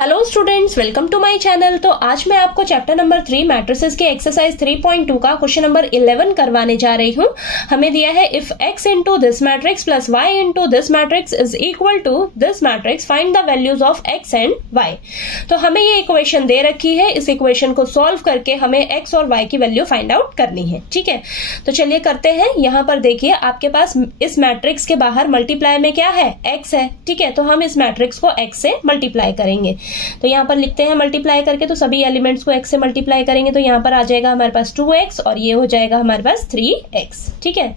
Hello students, welcome to my channel. तो आज मैं आपको चैप्टर नंबर 3 मैट्रिसेस के एक्सरसाइज 3.2 का क्वेश्चन नंबर 11 करवाने जा रही हूँ। हमें दिया है if x into this matrix plus y into this matrix is equal to this matrix, find the values of x and y। तो हमें ये इक्वेशन दे रखी है, इस इक्वेशन को सॉल्व करके हमें x और y की वैल्यू फाइंड आउट करनी है। ठीक है, तो चलिए करते हैं। यहाँ पर देखिए आपके पास इस मैट्रिक्स के बाहर मल्टीप्लाई में क्या है, x है। ठीक है, तो हम इस मैट्रिक्स को x से मल्टीप्लाई करेंगे। तो यहाँ पर लिखते हैं मल्टीप्लाई करके, तो सभी एलिमेंट्स को x से मल्टीप्लाई करेंगे तो यहाँ पर आ जाएगा हमारे पास 2x और ये हो जाएगा हमारे पास 3x। ठीक है,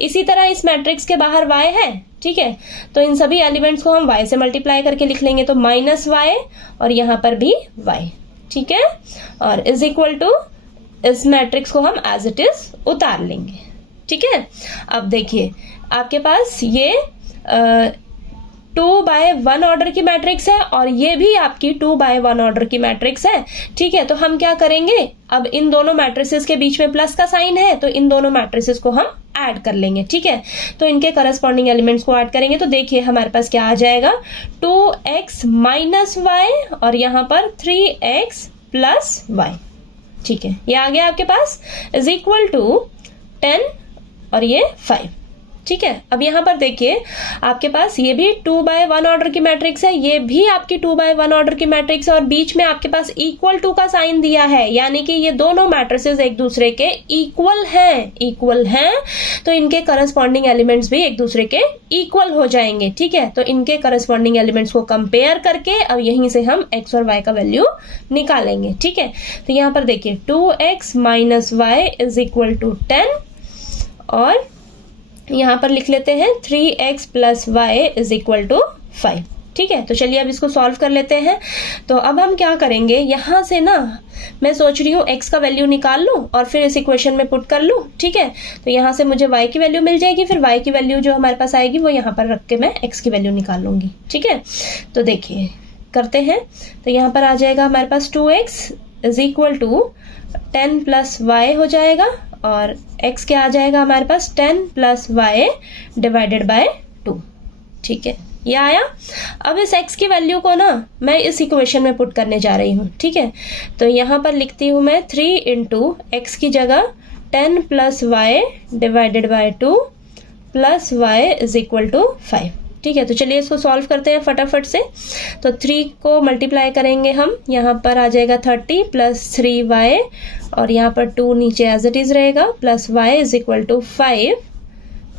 इसी तरह इस मैट्रिक्स के बाहर y है। ठीक है, तो इन सभी एलिमेंट्स को हम y से मल्टीप्लाई करके लिख लेंगे, तो माइनस y और यहाँ पर भी y। ठीक है, और इज इक्वल टू इस मैट्रिक्स को हम एज इट इज उतार लेंगे। ठीक है, अब देखिए आपके पास ये 2/1 ऑर्डर की मैट्रिक्स है और ये भी आपकी 2/1 ऑर्डर की मैट्रिक्स है। ठीक है, तो हम क्या करेंगे, अब इन दोनों मैट्रिसेस के बीच में प्लस का साइन है तो इन दोनों मैट्रिसेस को हम ऐड कर लेंगे। ठीक है, तो इनके करस्पॉन्डिंग एलिमेंट्स को ऐड करेंगे तो देखिए हमारे पास क्या आ जाएगा, 2x माइनस y और यहाँ पर 3x प्लस y। ठीक है, ये आ गया आपके पास इज इक्वल टू 10 और ये 5। ठीक है, अब यहाँ पर देखिए आपके पास ये भी 2/1 ऑर्डर की मैट्रिक्स है, ये भी आपकी 2/1 ऑर्डर की मैट्रिक्स है और बीच में आपके पास इक्वल टू का साइन दिया है, यानी कि ये दोनों मैट्रिसेस एक दूसरे के इक्वल हैं, तो इनके करस्पॉन्डिंग एलिमेंट्स भी एक दूसरे के इक्वल हो जाएंगे। ठीक है, तो इनके करस्पॉन्डिंग एलिमेंट्स को कंपेयर करके अब यहीं से हम x और y का वैल्यू निकालेंगे। ठीक है, तो यहाँ पर देखिए 2x minus y is equal to 10 और यहाँ पर लिख लेते हैं 3x plus y is equal to 5। ठीक है, तो चलिए अब इसको सॉल्व कर लेते हैं। तो अब हम क्या करेंगे, यहाँ से ना मैं सोच रही हूँ x का वैल्यू निकाल लूँ और फिर इस इक्वेशन में पुट कर लूँ। ठीक है, तो यहाँ से मुझे y की वैल्यू मिल जाएगी, फिर y की वैल्यू जो हमारे पास आएगी वो यहाँ पर रख के मैं x की वैल्यू निकाल लूँगी। ठीक है, तो देखिए करते हैं। तो यहाँ पर आ जाएगा हमारे पास 2x is equal to 10 plus y हो जाएगा और x क्या आ जाएगा हमारे पास 10 प्लस y डिवाइडेड बाय 2। ठीक है, ये आया। अब इस x की वैल्यू को ना मैं इस इक्वेशन में पुट करने जा रही हूँ। ठीक है, तो यहाँ पर लिखती हूँ मैं 3 इंटू एक्स की जगह 10 plus y divided by 2 plus y is equal to 5। ठीक है, तो चलिए इसको सॉल्व करते हैं फटाफट से। तो 3 को मल्टीप्लाई करेंगे हम, यहाँ पर आ जाएगा 30 प्लस 3y और यहाँ पर 2 नीचे एज इट इज रहेगा plus y is equal to 5।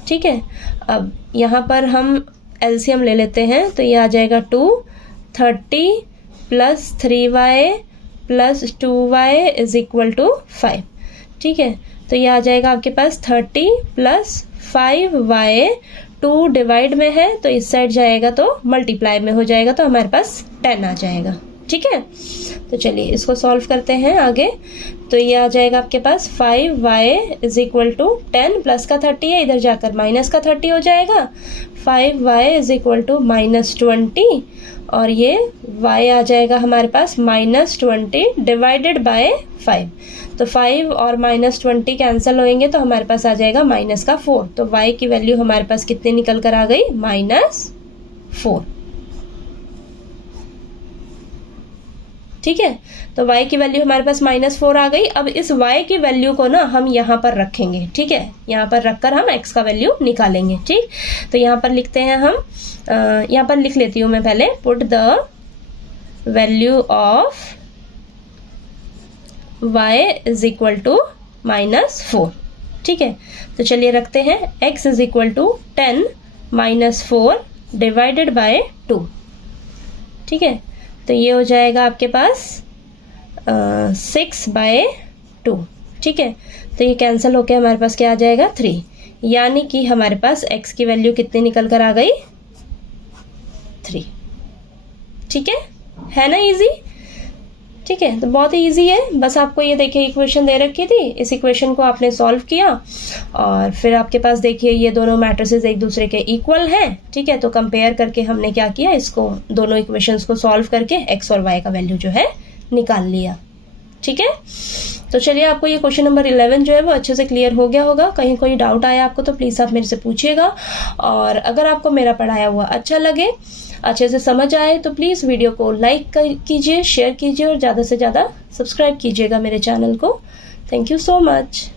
ठीक है, अब यहाँ पर हम एलसीएम ले लेते हैं तो ये आ जाएगा 30 plus 3y plus 2y is equal to 5। ठीक है, तो ये आ जाएगा आपके पास 30 प्लस 5y, 2 डिवाइड में है तो इस साइड जाएगा तो मल्टीप्लाई में हो जाएगा, तो हमारे पास 10 आ जाएगा। ठीक है, तो चलिए इसको सॉल्व करते हैं आगे। तो ये आ जाएगा आपके पास 5y is equal to 10 plus का 30 है, इधर जाकर माइनस का 30 हो जाएगा, 5y is equal to minus 20 और ये y आ जाएगा हमारे पास माइनस 20 डिवाइडेड बाय 5। तो 5 और माइनस 20 कैंसिल होंगे तो हमारे पास आ जाएगा माइनस का 4। तो y की वैल्यू हमारे पास कितने निकल कर आ गई, -4। ठीक है, तो y की वैल्यू हमारे पास -4 आ गई। अब इस y की वैल्यू को ना हम यहाँ पर रखेंगे। ठीक है, यहाँ पर रखकर हम x का वैल्यू निकालेंगे। ठीक, तो यहाँ पर लिखते हैं हम, यहाँ पर लिख लेती हूँ मैं पहले, put the value of y is equal to -4। ठीक है, तो चलिए रखते हैं x is equal to 10 -4 divided by 2। ठीक है, तो ये हो जाएगा आपके पास 6/2। ठीक है, तो ये कैंसिल होके हमारे पास क्या आ जाएगा 3, यानी कि हमारे पास x की वैल्यू कितनी निकल कर आ गई, 3। ठीक है ना इजी। ठीक है, तो बहुत ही ईजी है, बस आपको ये देखिए इक्वेशन दे रखी थी, इस इक्वेशन को आपने सॉल्व किया और फिर आपके पास देखिए ये दोनों मैट्रिसेस एक दूसरे के इक्वल हैं। ठीक है, तो कंपेयर करके हमने क्या किया, इसको दोनों इक्वेशंस को सॉल्व करके x और y का वैल्यू जो है निकाल लिया। ठीक है, तो चलिए आपको ये क्वेश्चन नंबर 11 जो है वो अच्छे से क्लियर हो गया होगा। कहीं कोई डाउट आया आपको तो प्लीज़ आप मेरे से पूछिएगा, और अगर आपको मेरा पढ़ाया हुआ अच्छा लगे अच्छे से समझ आए तो प्लीज़ वीडियो को लाइक कीजिए, शेयर कीजिए और ज़्यादा से ज़्यादा सब्सक्राइब कीजिएगा मेरे चैनल को। Thank you so much.